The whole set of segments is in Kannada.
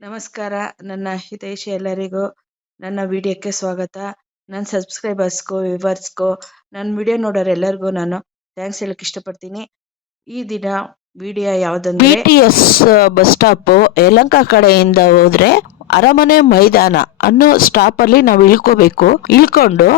ನಮಸ್ಕಾರ. ನನ್ನ ಹಿತೈಷಿ ಎಲ್ಲರಿಗೂ ನನ್ನ ವಿಡಿಯೋಕ್ಕೆ ಸ್ವಾಗತ. ನನ್ನ ಸಬ್ಸ್ಕ್ರೈಬರ್ಸ್ಗೂ ವಿವರ್ಸ್ಗೂ ನನ್ನ ವಿಡಿಯೋ ನೋಡೋರು ಎಲ್ಲರಿಗೂ ನಾನು ಥ್ಯಾಂಕ್ಸ್ ಹೇಳಕ್ ಇಷ್ಟಪಡ್ತೀನಿ. ಈ ದಿನ ವಿಡಿಯೋ ಬಿ ಯಾವುದಂದ್ರೆ T S bus stop Yelahanka ಕಡೆಯಿಂದ ಹೋದ್ರೆ ಅರಮನೆ ಮೈದಾನ ಅನ್ನೋ ಸ್ಟಾಪ್ ಅಲ್ಲಿ ನಾವು ಇಳ್ಕೋಬೇಕು. ಇಳ್ಕೊಂಡು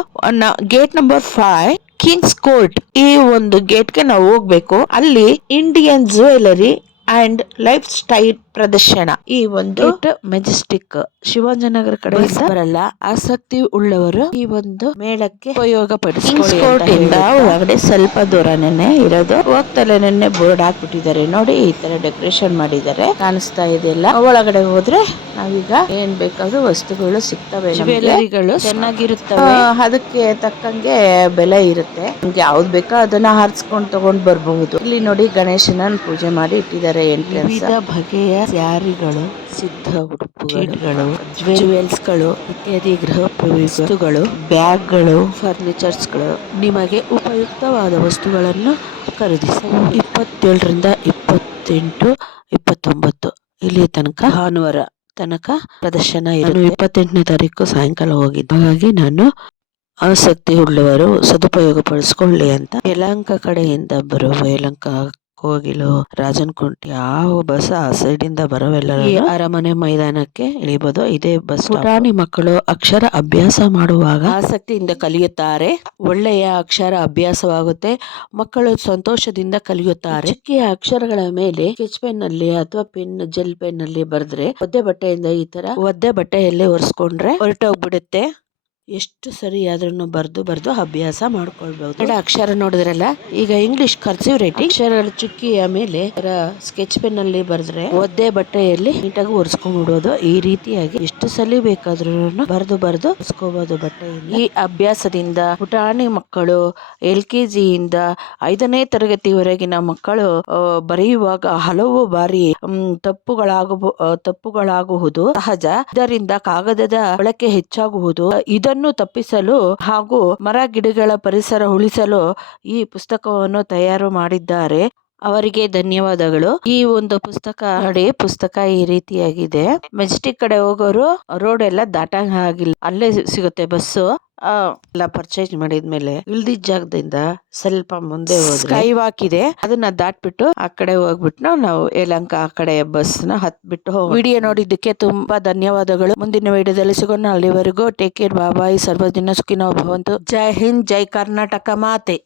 gate number five Kings Court ಈ ಒಂದು ಗೇಟ್ಗೆ ನಾವು ಹೋಗ್ಬೇಕು. ಅಲ್ಲಿ Indian jewellery and lifestyle ಪ್ರದರ್ಶನ. ಈ ಒಂದು ಮೆಜೆಸ್ಟಿಕ್ ಶಿವಾಜನಗರ ಕಡೆ ಬರಲ್ಲ ಆಸಕ್ತಿ ಉಳ್ಳವರು ಈ ಒಂದು ಮೇಳಕ್ಕೆ ಉಪಯೋಗ ಪಡಿಸ್ಕೊಳ್ಳಿ ಇಂದ ಒಳಗಡೆ ಸ್ವಲ್ಪ ದೂರನೇ ಇರೋದು. ಹೋಗ್ತಲೆ ನೆನ್ನೆ ಬೋರ್ಡ್ ಹಾಕ್ಬಿಟ್ಟಿದ್ದಾರೆ. ನೋಡಿ ಈ ತರ ಡೆಕೋರೇಷನ್ ಮಾಡಿದ್ದಾರೆ. ಕಾಣಿಸ್ತಾ ಇದೆಯಲ್ಲ ಒಳಗಡೆ ಹೋದ್ರೆ ನಾವೀಗ ಏನ್ ಬೇಕಾದ್ರೂ ವಸ್ತುಗಳು ಸಿಗ್ತವೆ ಜ್ಯುವೆಲರಿಗಳು ಚೆನ್ನಾಗಿರುತ್ತವೆ. ಅದಕ್ಕೆ ತಕ್ಕಂಗೆ ಬೆಲೆ ಇರುತ್ತೆ. ನಮ್ಗೆ ಯಾವ್ದು ಬೇಕೋ ಅದನ್ನ ಹಾರಿಸ್ಕೊಂಡು ತಗೊಂಡ್ ಬರ್ಬಹುದು. ಇಲ್ಲಿ ನೋಡಿ ಗಣೇಶನ ಪೂಜೆ ಮಾಡಿ ಇಟ್ಟಿದ್ದಾರೆ. ವಿವಿಧ ಬಗೆಯ ಸ್ಯಾರಿಗಳು ಸಿದ್ಧ ಉಡುಪುಗಳು ಜುವೆಲ್ಸ್ಗಳು ಇತ್ಯಾದಿ ಗೃಹ ವಸ್ತುಗಳು ಬ್ಯಾಗ್ಗಳು ಫರ್ನಿಚರ್ಸ್ಗಳು. ನಿಮಗೆ ಉಪಯುಕ್ತವಾದ ವಸ್ತುಗಳನ್ನು ಖರೀದಿಸಬಹುದು. ಇಪ್ಪತ್ತೇಳರಿಂದ ಇಪ್ಪತ್ತೆಂಟು ಇಪ್ಪತ್ತೊಂಬತ್ತು ಇಲ್ಲಿ ತನಕ ಭಾನುವಾರ ತನಕ ಪ್ರದರ್ಶನ ಇರಲು ಇಪ್ಪತ್ತೆಂಟನೇ ತಾರೀಕು ಸಾಯಂಕಾಲ ಹೋಗಿದ್ದು. ಹಾಗಾಗಿ ನಾನು ಆಸಕ್ತಿ ಉಳ್ಳವರು ಸದುಪಯೋಗ ಪಡಿಸ್ಕೊಳ್ಳಿ ಅಂತ. ಯಲಹಂಕ ಕಡೆಯಿಂದ ಬರುವ ಯಲಹಂಕ ಕೋಗಿಲು ರಾಜನಕುಂಟೆ ಆ ಬಸ್ ಆ ಸೈಡ್ ಇಂದ ಬರೋವೆಲ್ಲ ಅರಮನೆ ಮೈದಾನಕ್ಕೆ ಇಳಿಬಹುದು ಇದೇ ಬಸ್ ಪುಟಾಣಿ ಮಕ್ಕಳು ಅಕ್ಷರ ಅಭ್ಯಾಸ ಮಾಡುವಾಗ ಆಸಕ್ತಿಯಿಂದ ಕಲಿಯುತ್ತಾರೆ. ಒಳ್ಳೆಯ ಅಕ್ಷರ ಅಭ್ಯಾಸವಾಗುತ್ತೆ. ಮಕ್ಕಳು ಸಂತೋಷದಿಂದ ಕಲಿಯುತ್ತಾರೆ. ಚಿಕ್ಕಿಯ ಅಕ್ಷರಗಳ ಮೇಲೆ ಸ್ಕೆಚ್ ಪೆನ್ನಲ್ಲಿ ಅಥವಾ ಪೆನ್ ಜೆಲ್ ಪೆನ್ನಲ್ಲಿ ಬರೆದ್ರೆ ಒದ್ದೆ ಬಟ್ಟೆಯಿಂದ ಈ ತರ ಒದ್ದೆ ಬಟ್ಟೆಯಲ್ಲಿ ಒರೆಸ್ಕೊಂಡ್ರೆ ಹೊರಟೋಗ್ಬಿಡುತ್ತೆ. ಎಷ್ಟು ಸರಿ ಆದ್ರೂ ಬರ್ದು ಬರ್ದು ಅಭ್ಯಾಸ ಮಾಡ್ಕೊಳ್ಬಹುದು ಕನ್ನಡ ಅಕ್ಷರ ನೋಡಿದ್ರಲ್ಲ, ಈಗ ಇಂಗ್ಲಿಷ್ ಕರ್ಸಿವ್ ರೈಟಿಂಗ್ ಅಕ್ಷರಗಳ ಚುಕ್ಕಿಯ ಮೇಲೆ ಸ್ಕೆಚ್ ಪೆನ್ ಅಲ್ಲಿ ಬರೆದ್ರೆ ಒದ್ದೆ ಬಟ್ಟೆಯಲ್ಲಿ ನೀಟಾಗಿ ಒರೆಸ್ಕೊಂಡ್ಬಿಡೋದು. ಈ ರೀತಿಯಾಗಿ ಎಷ್ಟು ಸಲಿ ಬೇಕಾದ್ರೂ ಬರ್ದು ಬರ್ದು ಒರೆಸ್ಕೋಬಹುದು ಬಟ್ಟೆಯಲ್ಲಿ. ಈ ಅಭ್ಯಾಸದಿಂದ ಪುಟಾಣಿ ಮಕ್ಕಳು ಎಲ್ ಕೆ ಜಿಯಿಂದ ಐದನೇ ತರಗತಿವರೆಗಿನ ಮಕ್ಕಳು ಬರೆಯುವಾಗ ಹಲವು ಬಾರಿ ತಪ್ಪುಗಳಾಗಬಹುದು ತಪ್ಪುಗಳಾಗಬ ತಪ್ಪುಗಳಾಗುವುದು ಸಹಜ. ಇದರಿಂದ ಕಾಗದದ ಬಳಕೆ ಹೆಚ್ಚಾಗುವುದು. ಇದನ್ನು ತಪ್ಪಿಸಲು ಹಾಗೂ ಮರ ಗಿಡಗಳ ಪರಿಸರ ಉಳಿಸಲು ಈ ಪುಸ್ತಕವನ್ನು ತಯಾರು ಮಾಡಿದ್ದಾರೆ. ಅವರಿಗೆ ಧನ್ಯವಾದಗಳು. ಈ ಒಂದು ಪುಸ್ತಕ ನೋಡಿ ಪುಸ್ತಕ ಈ ರೀತಿಯಾಗಿದೆ. ಮೆಜೆಸ್ಟಿಕ್ ಕಡೆ ಹೋಗೋರು ರೋಡ್ ಎಲ್ಲ ದಾಟ ಆಗಿಲ್ಲ. ಅಲ್ಲೇ ಸಿಗುತ್ತೆ ಬಸ್ಸು ಎಲ್ಲ ಪರ್ಚೇಸ್ ಮಾಡಿದ್ಮೇಲೆ ಇಳ್ದಿದ್ ಜಾಗದಿಂದ ಸ್ವಲ್ಪ ಮುಂದೆ ಹೋದ್ರೆ ಕೈ ವಾಕ್ ಇದೆ. ಅದನ್ನ ದಾಟ್ಬಿಟ್ಟು ಆ ಕಡೆ ಹೋಗ್ಬಿಟ್ಟು ನಾವು ಯಲಂಕ ಆ ಕಡೆ ಬಸ್ನ ಹತ್ಬಿಟ್ಟು ವಿಡಿಯೋ ನೋಡಿದ್ದಕ್ಕೆ ತುಂಬಾ ಧನ್ಯವಾದಗಳು. ಮುಂದಿನ ವಿಡಿಯೋದಲ್ಲಿ ಸಿಗೋಣ. ಅಲ್ಲಿವರೆಗೂ ಟೇಕ್ ಕೇರ್ ಬಾಬಾಯಿ ಸರ್ವದಿನ ಸುಖಿನೋ ಭವಂತು. ಜೈ ಹಿಂದ್ ಜೈ ಕರ್ನಾಟಕ ಮಾತೆ.